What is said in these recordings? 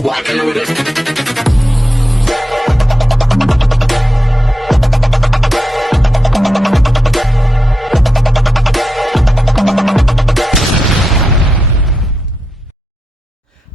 walking with it.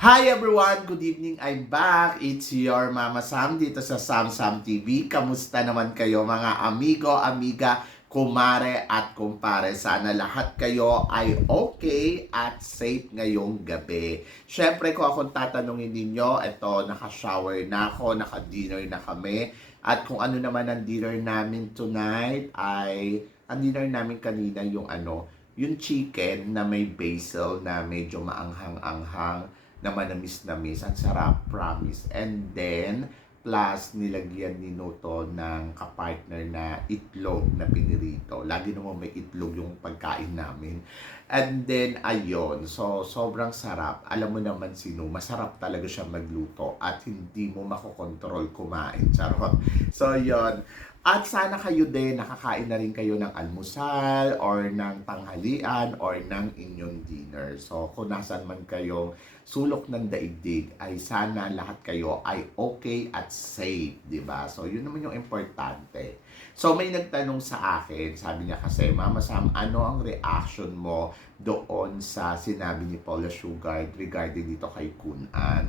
Hi everyone! Good evening! I'm back! It's your Mama Sam dito sa Sam Sam TV. Kamusta naman kayo mga amigo, amiga, kumare at kumpare? Sana lahat kayo ay okay at safe ngayong gabi. Syempre kung akong tatanungin ninyo, eto naka-shower na ako, naka-dinner na kami. At kung ano naman ang dinner namin tonight ay, ang dinner namin kanina yung chicken na may basil na medyo maanghang-anghang na manamis-namis. Ang sarap, promise. And then, plus nilagyan ni Noto ng kapartner na itlog na pinirito. Lagi naman may itlog yung pagkain namin. And then, ayun. So, sobrang sarap. Alam mo naman sino, masarap talaga siya magluto at hindi mo makokontrol kumain. Charot. So, yun. At sana kayo din, nakakain na rin kayo ng almusal or ng tanghalian or ng inyong dinner. So, kung nasan man kayong sulok ng daigdig, ay sana lahat kayo ay okay at safe, di ba? So, yun naman yung importante. So, may nagtanong sa akin, sabi niya kasi, Mama Sam, ano ang reaction mo doon sa sinabi ni Paula Sugard regarding dito kay Kunan?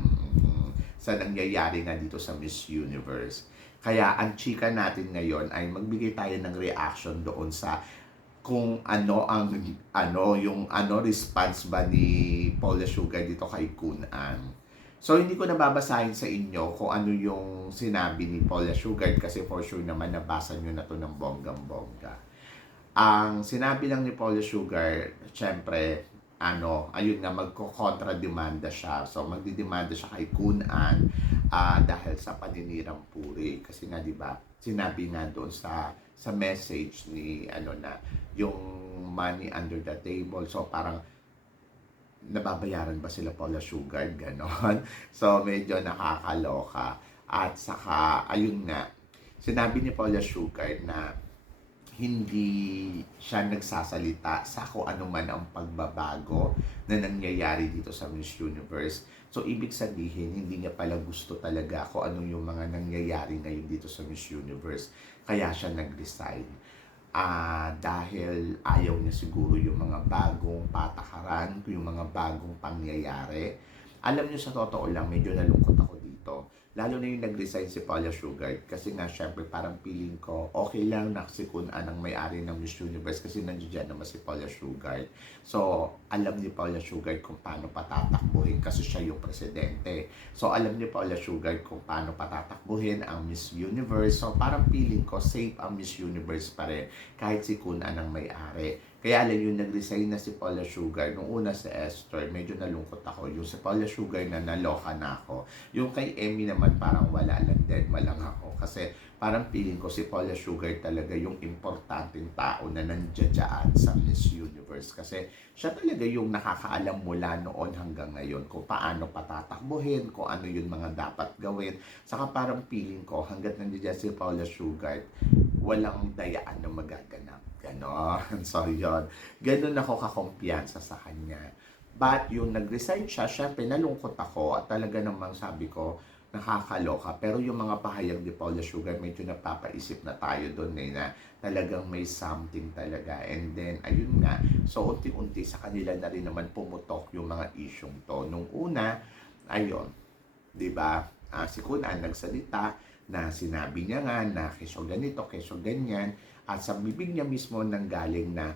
Sa nangyayari nga dito sa Miss Universe. Kaya ang chika natin ngayon ay magbigay tayo ng reaction doon sa kung yung response ba ni Paula Sugard dito kay Kunan. So hindi ko nababasahin sa inyo kung ano yung sinabi ni Paula Sugard kasi for sure naman nabasa nyo na to ng bonggang-bongga. Ang sinabi lang ni Paula Sugard, syempre, ayun nga, magko-kontra-demanda siya. So, magdidemanda siya kay Kunan dahil sa paninirang puri. Kasi nga, di ba, sinabi nga doon sa message ni, yung money under the table. So, parang, nababayaran ba sila Paula Sugard? Ganon. So, medyo nakakaloka. At saka, ayun nga, sinabi ni Paula Sugard na hindi siya nagsasalita sa kung ano man ang pagbabago na nangyayari dito sa Miss Universe. So, ibig sabihin, hindi niya pala gusto talaga kung ano yung mga nangyayari ngayon dito sa Miss Universe. Kaya siya nag-resign. Dahil ayaw niya siguro yung mga bagong patakaran, yung mga bagong pangyayari. Alam niyo, sa totoo lang, medyo nalungkot ako dito. Lalo na yung nag-resign si Paula Sugard kasi nga syempre parang feeling ko okay lang na si Kunan ang may-ari ng Miss Universe kasi nandiyan naman si Paula Sugard. So, alam ni Paula Sugard kung paano patatakbuhin kasi siya yung presidente. So, alam ni Paula Sugard kung paano patatakbuhin ang Miss Universe. So, parang feeling ko safe ang Miss Universe pa rin kahit si Kunan ang may-ari. Kaya alam yung nag-resign na si Paula Sugard, nung una si Esther, medyo nalungkot ako. Yung si Paula Sugard na naloka na ako. Yung kay Emmy naman parang wala lang, dead malang ako. Kasi parang feeling ko si Paula Sugard talaga yung importanteng tao na nandiyan sa Miss Universe. Kasi siya talaga yung nakakaalam mula noon hanggang ngayon kung paano patatakbuhin, kung ano yung mga dapat gawin. Saka parang feeling ko hanggat nandiyan si Paula Sugard, walang dayaan na magaganap. Ganon. So, yun. Ganon ako kakumpiyansa sa kanya. But, yung nag-resign siya, syempre, nalungkot ako. At talaga namang sabi ko, nakakaloka. Pero yung mga pahayag ni Paula Sugard, medyo napapaisip na tayo doon na talagang may something talaga. And then, ayun nga. So, unti-unti sa kanila na rin naman pumutok yung mga isyong to. Nung una, ayun. Diba? Si Kunan nagsalita na sinabi niya nga na keso ganito, keso ganyan. At sa bibig niya mismo nanggaling na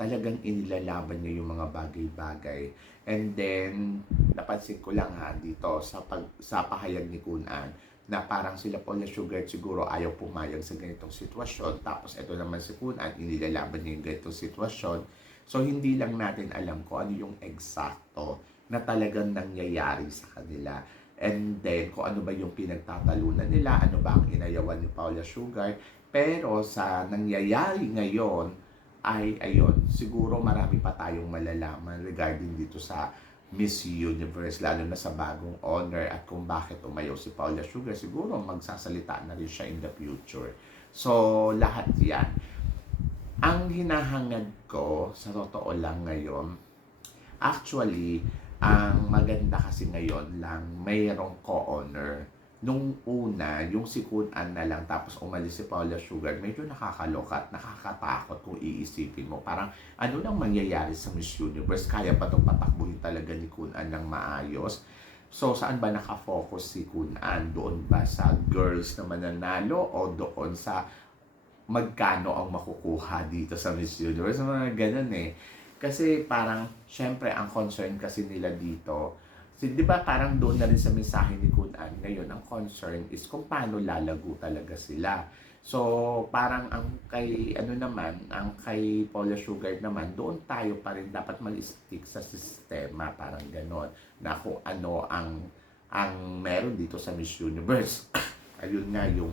talagang inilalaban niya yung mga bagay-bagay. And then, napansin ko lang dito sa pahayag ni Kunan na parang sila Paula Sugard siguro ayaw pumayag sa ganitong sitwasyon. Tapos ito naman si Kunan, inilalaban niya yung ganitong sitwasyon. So, hindi lang natin alam kung ano yung eksakto na talagang nangyayari sa kanila. And then, kung ano ba yung pinagtatalunan nila, ano ba ang inayawan ni Paula Sugard. Pero sa nangyayari ngayon, ay ayun, siguro marami pa tayong malalaman regarding dito sa Miss Universe, lalo na sa bagong owner at kung bakit umayaw si Paula Sugard. Siguro magsasalita na rin siya in the future. So, lahat yan. Ang hinahangad ko, sa totoo lang ngayon, actually, Ang maganda kasi ngayon lang mayroong co-owner. Nung una, yung si Kun An na lang tapos umalis si Paula Sugar, medyo nakakaloka at nakakatakot kung iisipin mo. Parang ano nang mangyayari sa Miss Universe? Kaya pa itong patakbuhin talaga ni Kun An ng maayos? So, saan ba nakafocus si Kun An? Doon ba sa girls na mananalo o doon sa magkano ang makukuha dito sa Miss Universe? Mga ganun eh. Kasi parang, syempre, ang concern kasi nila dito, di ba parang doon na rin sa mensahe ni Kun An, ngayon, ang concern is kung paano lalago talaga sila. So, parang ang kay, ano naman, ang kay Paula Sugar naman, doon tayo pa rin dapat mag-stick sa sistema, parang ganon, na kung ano ang meron dito sa Miss Universe. Ayun nga yung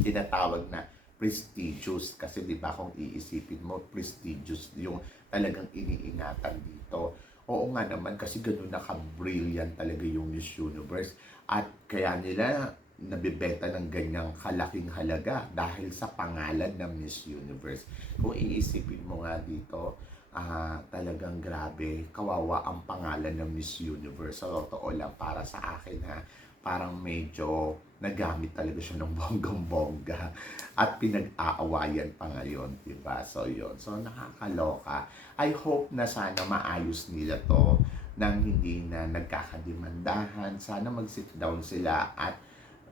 tinatawag na prestigious kasi 'di ba kung iisipin mo prestigious yung talagang iniingatan dito. Oo nga naman kasi ganoon na ka-brilliant talaga yung Miss Universe at kaya nila nabebenta ng ganyang kalaking halaga dahil sa pangalan ng Miss Universe. Kung iisipin mo nga dito, talagang grabe, kawawa ang pangalan ng Miss Universe. Sa totoo lang para sa akin ha, parang medyo nagamit talaga siya ng bonggang-bongga at pinag-aawayan pa ngayon, diba? So, yun. So, nakakaloka. I hope na sana maayos nila to nang hindi na nagkakademandahan. Sana mag-sit down sila at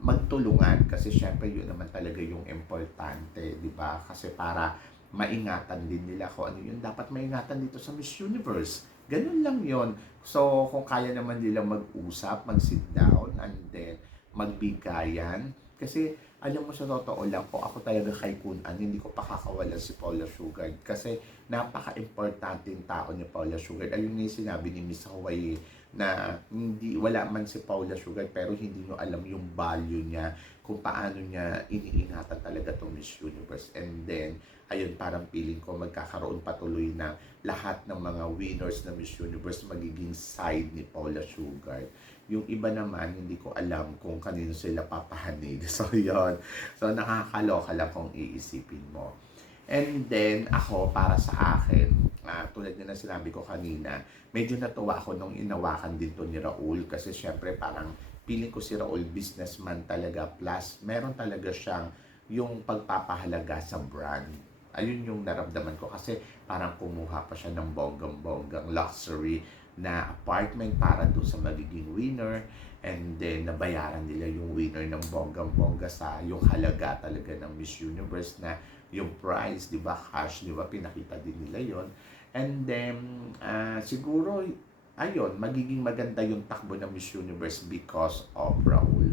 magtulungan kasi syempre yun naman talaga yung importante, di ba? Kasi para maingatan din nila kung ano yun dapat maingatan dito sa Miss Universe. Ganun lang yon. So, kung kaya naman nila mag-usap, mag-sit down, and then magbigayan. Kasi, alam mo sa totoo lang, kung ako talaga kay Kun An, hindi ko pakakawalan si Paula Sugar. Kasi, napaka-importanting tao ni Paula Sugar. Ayun nga yung sinabi ni Miss Hawaii na hindi, wala man si Paula Sugar, pero hindi nyo alam yung value niya, kung paano niya iniingatan talaga itong Miss Universe. And then, ayun, parang feeling ko magkakaroon patuloy na lahat ng mga winners na Miss Universe magiging side ni Paula Sugar. Yung iba naman, hindi ko alam kung kanino sila papahanig. So, yun. So, nakakaloka lang kung iisipin mo. And then, ako, para sa akin, tulad na sinabi ko kanina, medyo natuwa ako nung inawakan din to ni Raul kasi syempre parang feeling ko si Raul businessman talaga plus meron talaga siyang yung pagpapahalaga sa brand. Ayun yung naramdaman ko kasi parang kumuha pa siya ng bonggang-bonggang luxury na apartment para doon sa magiging winner and then nabayaran nila yung winner ng bonggang-bongga sa yung halaga talaga ng Miss Universe na yung prize, di ba, cash, di ba, pinakita din nila yon. And then, siguro, ayun, magiging maganda yung takbo ng Miss Universe because of Raul.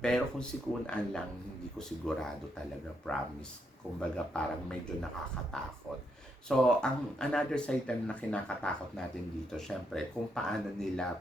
Pero kung si Kun An lang, hindi ko sigurado talaga, promise. Kumbaga parang medyo nakakatakot. So, ang another side na kinakatakot natin dito, syempre, kung paano nila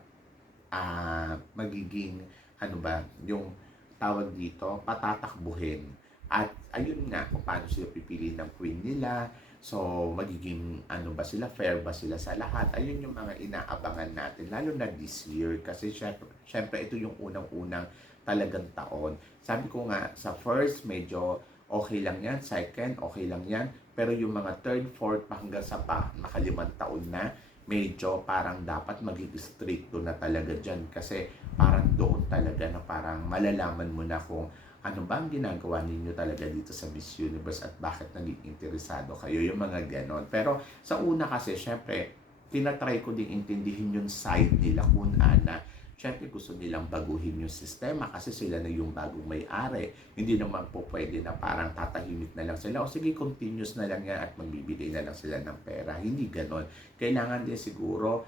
magiging, ano ba, yung tawag dito, patatakbuhin. At ayun nga, kung paano sila pipili ng queen nila. So, magiging, ano ba sila, fair ba sila sa lahat. Ayun yung mga inaabangan natin, lalo na this year. Kasi syempre ito yung unang-unang talagang taon. Sabi ko nga, sa first, medyo okay lang yan. Second, okay lang yan. Pero yung mga third, fourth, hanggang sa nakalimang taon na, medyo parang dapat maging stricto na talaga dyan. Kasi parang doon talaga na parang malalaman mo na kung ano ba ang ginagawa ninyo talaga dito sa Miss Universe at bakit naging interesado kayo, yung mga ganon. Pero sa una kasi, syempre, tinatry ko ding intindihin yung side nila kung ana. Syempre gusto nilang baguhin yung sistema kasi sila na yung bagong may-ari. Hindi naman po pwede na parang tatahimik na lang sila o sige continuous na lang yan at magbibigay na lang sila ng pera. Hindi ganon. Kailangan din siguro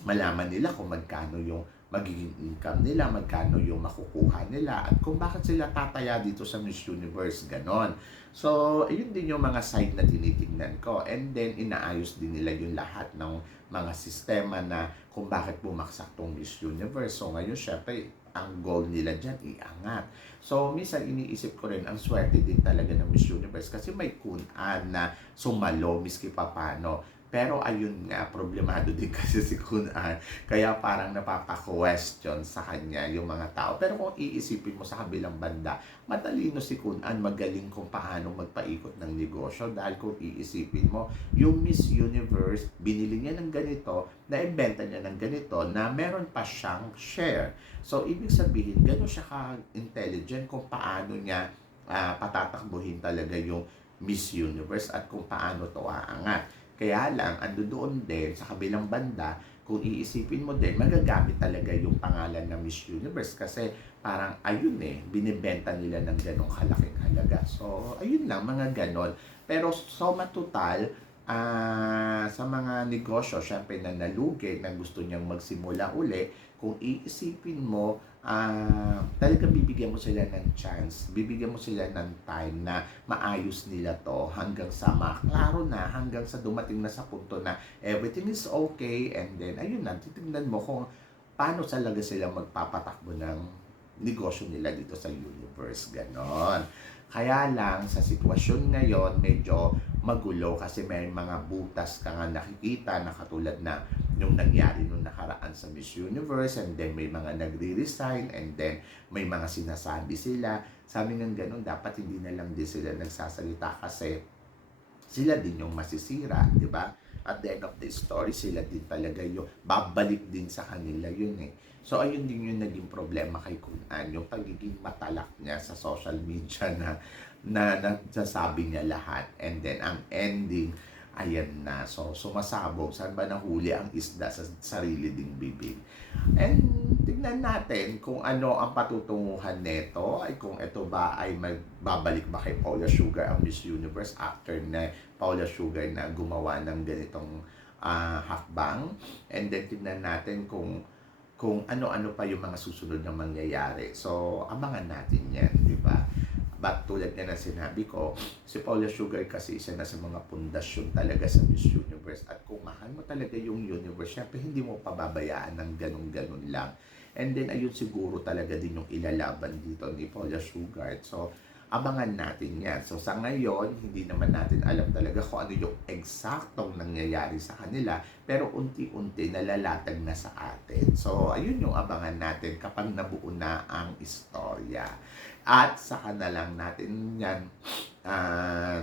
malaman nila kung magkano yung magiging income nila, magkano yung makukuha nila, at kung bakit sila tataya dito sa Miss Universe, ganon. So, yun din yung mga side na tinitingnan ko. And then, inaayos din nila yung lahat ng mga sistema na kung bakit bumaksak tong Miss Universe. So, ngayon, syempre, ang goal nila dyan, iangat. So, minsan iniisip ko rin, ang swerte din talaga ng Miss Universe kasi may Kun An na sumalo, miski papano. Pero ayun nga, problemado din kasi si Kun An. Kaya parang napapa-question sa kanya yung mga tao. Pero kung iisipin mo sa kabilang banda, matalino si Kun An, magaling kung paano magpaikot ng negosyo. Dahil kung iisipin mo, yung Miss Universe, binili niya ng ganito, na-inventa niya ng ganito, na meron pa siyang share. So, ibig sabihin, gano'n siya ka-intelligent kung paano niya patatakbuhin talaga yung Miss Universe at kung paano to aangat. Kaya lang, ando doon din sa kabilang banda, kung iisipin mo din, magagamit talaga yung pangalan ng Miss Universe kasi parang ayun binibenta nila ng ganong kalaking halaga. So, ayun lang, mga ganon. Pero so matutal, sa mga negosyo, syempre na nalugi, na gusto niyang magsimula uli, kung iisipin mo, talagang bibigyan mo sila ng chance, bibigyan mo sila ng time na maayos nila to hanggang sa maklaro na, hanggang sa dumating na sa punto na everything is okay, and then ayun na, titignan mo kung paano talaga sila magpapatakbo ng negosyo nila dito sa universe, ganon. Kaya lang, sa sitwasyon ngayon, medyo magulo kasi may mga butas ka nga nakikita na katulad na yung nangyari nung nakaraan sa Miss Universe, and then may mga nagre-resign, and then may mga sinasabi sila. Sabi ng ganun, dapat hindi na lang din sila nagsasalita kasi sila din yung masisira, di ba? At the end of the story, sila din talaga yung babalik din sa kanila yun So, ayun din yung naging problema kay Kun An, yung pagiging matalak niya sa social media na nagsasabi niya lahat. And then, ang ending, ayan na. So, sumasabog. Saan ba nahuli ang isda sa sarili ding bibig? And tignan natin kung ano ang patutunguhan nito, ay kung ito ba ay magbabalik ba kay Paula Sugar ang Miss Universe after na Paula Sugar na gumawa ng ganitong hakbang. And then tignan natin kung ano-ano pa yung mga susunod na mangyayari. So, abangan natin yan, di ba? But tulad nga na sinabi ko, si Paula Sugar kasi isa na sa mga pundasyon talaga sa Miss Universe. At kung mahal mo talaga yung universe, syempre hindi mo pababayaan ng ganun-ganun lang. And then, ayun siguro talaga din yung ilalaban dito ni Paula Sugar. So, abangan natin yan. So, sa ngayon, hindi naman natin alam talaga kung ano yung eksaktong nangyayari sa kanila, pero unti-unti nalalatag na sa atin. So, ayun yung abangan natin kapag nabuo na ang istorya. At saka na lang natin yan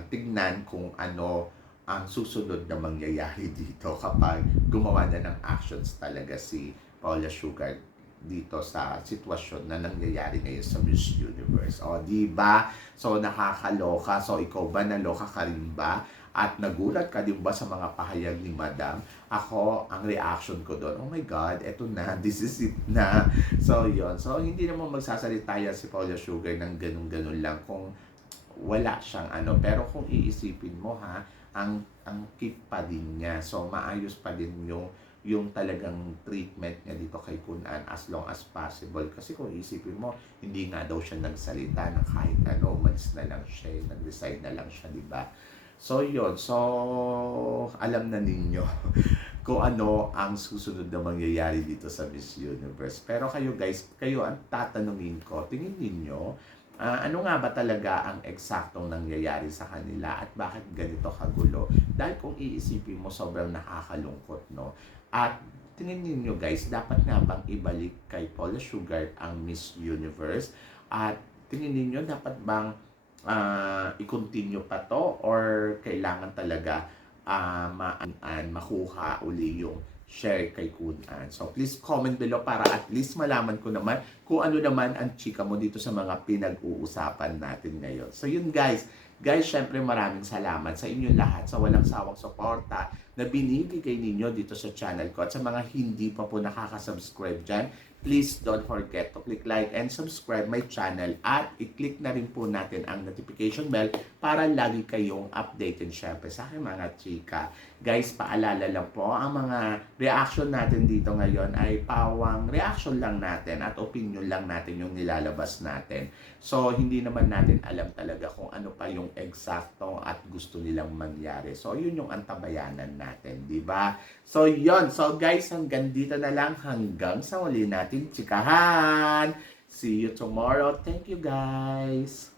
tignan kung ano ang susunod na mangyayari dito kapag gumawa na ng actions talaga si Paula Sugar dito sa sitwasyon na nangyayari ngayon sa Miss Universe. O, di ba? So, nakakaloka. So, ikaw ba naloka ka rin ba? At nagulat ka din ba sa mga pahayag ni Madam? Ako, ang reaction ko doon, oh my God, eto na, this is it na. So, yon. So, hindi naman magsasalita yan si Paula Sugar ng ganun-ganun lang kung wala siyang ano. Pero kung iisipin mo ang keep pa din niya. So, maayos pa din yung talagang treatment niya dito kay Kun An as long as possible. Kasi kung isipin mo, hindi nga daw siya nagsalita ng kahit ano, umalis na lang siya, nag-resign na lang siya, di ba? So, yun. So, alam na ninyo kung ano ang susunod na mangyayari dito sa Miss Universe. Pero kayo guys, kayo ang tatanungin ko, tingin ninyo, ano nga ba talaga ang eksaktong nangyayari sa kanila at bakit ganito kagulo? Dahil kung iisipin mo, sobrang nakakalungkot, no? At tingin niyo guys, dapat nga bang ibalik kay Paula Sugar ang Miss Universe? At tingin niyo dapat bang i-continue pa to or kailangan talaga makuha uli yung share kay Kun An? So please comment below para at least malaman ko naman kung ano naman ang chika mo dito sa mga pinag-uusapan natin ngayon. So yun guys, syempre maraming salamat sa inyong lahat sa walang sawang suporta na binibigay ninyo dito sa channel ko. At sa mga hindi pa po nakaka-subscribe dyan, please don't forget to click like and subscribe my channel at i-click na rin po natin ang notification bell para lagi kayong updated syempre sa aking mga chika. Guys, paalala lang po, ang mga reaction natin dito ngayon ay pawang reaction lang natin at opinion lang natin yung nilalabas natin. So, hindi naman natin alam talaga kung ano pa yung eksakto at gusto nilang mangyari. So, yun yung antabayanan natin, di ba? So, yun. So, guys, hanggang dito na lang. Hanggang sa uli natin chikahan. See you tomorrow. Thank you, guys.